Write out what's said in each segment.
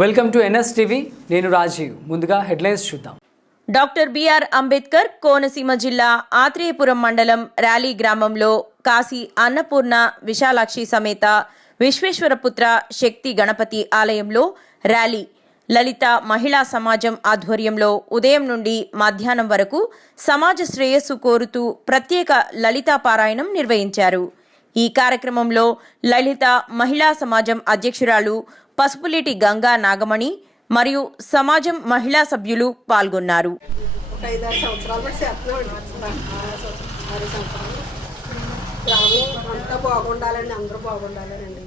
Welcome to NS TV నేను రాజీవ్. ముందుగా headlines చూద్దాం. డాక్టర్ బిఆర్ అంబేద్కర్ కోనసీమ జిల్లా ఆత్రేయపురం మండలం ర్యాలీ గ్రామంలో కాశీ అన్నపూర్ణ విశాలాక్షి సమేత విశ్వేశ్వరపుత్ర శక్తి గణపతి ఆలయంలో ర్యాలీ. లలిత మహిళా సమాజం ఆధ్వర్యంలో ఉదయం నుండి మధ్యాహ్నం వరకు సమాజ శ్రేయస్సు కోరుతూ ప్రత్యేక లలితా పారాయణం నిర్వహించారు. ఈ కార్యక్రమంలో లలిత మహిళా సమాజం అధ్యక్షురాలు పసుపులేటి గంగా నాగమణి మరియు సమాజం మహిళా సభ్యులు పాల్గొన్నారు. ఒక ఐదారు సంవత్సరాలు బట్టి చేస్తున్నామండి ఆరు గ్రామం అంతా బాగుండాలండి అందరూ బాగుండాలనండి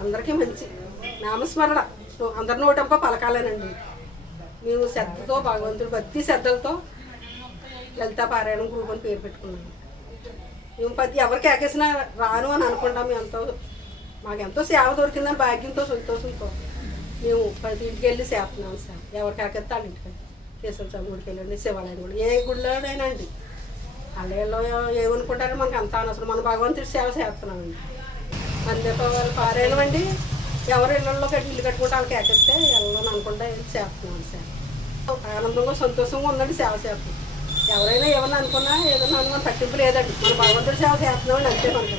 అందరికీ మంచి నామస్మరణ అందరి నోటంప పలకాలనండి మేము శ్రద్ధతో భగవంతుడు భక్తి శ్రద్ధలతో లలితా పారాయణం గ్రూప్ అని పేరు పెట్టుకున్నాము మేము పది ఎవరికి ఎక్కేసినా రాను అని అనుకుంటాం మేము ఎంతో మాకు ఎంతో సేవ దొరికిందని భాగ్యంతో సంతోషంతో మేము ప్రతి ఇంటికి వెళ్ళి చేస్తున్నాం సార్. ఎవరికి ఎక్కితే వాళ్ళ ఇంటికి కేశవ స్వామి గుడికి వెళ్ళండి శివాలయం గుడి ఏ గుడిలోనైనా అండి. వాళ్ళలో ఏమనుకుంటారో మనకు అంత అనవసరం. మన భగవంతుడి సేవ చేస్తున్నామండి అందులో వాళ్ళు పారాయణం ఎవరు ఇళ్ళల్లో కట్టి ఇల్లు కట్టుకుంటే వాళ్ళకి ఎక్కితే వెళ్ళని అనుకుంటా చేస్తున్నాను చేస్తున్నాం సార్. ఆనందంగా సంతోషంగా ఉందండి సేవ చేస్తాం ఎవరైనా ఏమన్నా అనుకున్నా ఏదన్నా అనుకున్నా పట్టింపు లేదండి. మన భగవంతుడి సేవ చేస్తున్నామని అంతే మనకి.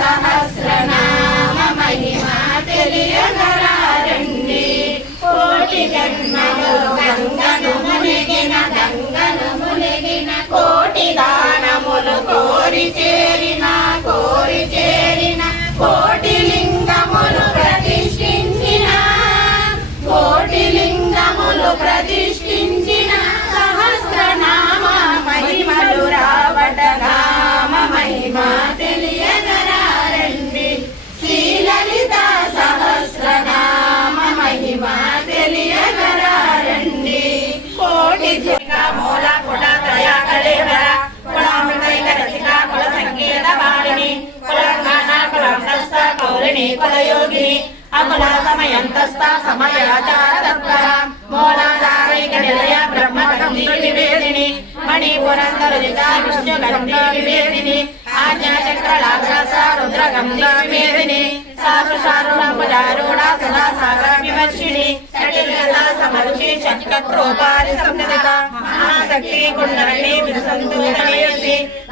నాగమణి పసుపులేటి కులయోగిని అకుల సమయంతస్థ సమయాచార మూలాధారైక నిలయ బ్రహ్మగంధి నివేదిని మణిపురందర విష్ణు వివేదిని ఆజ్ఞాచక్రలాగ్రస వివేదిని సారు సారు సదా సాగర విమర్శిని జటిల సమరుచి చక్రోపారి సంస్థిత మహాశక్తి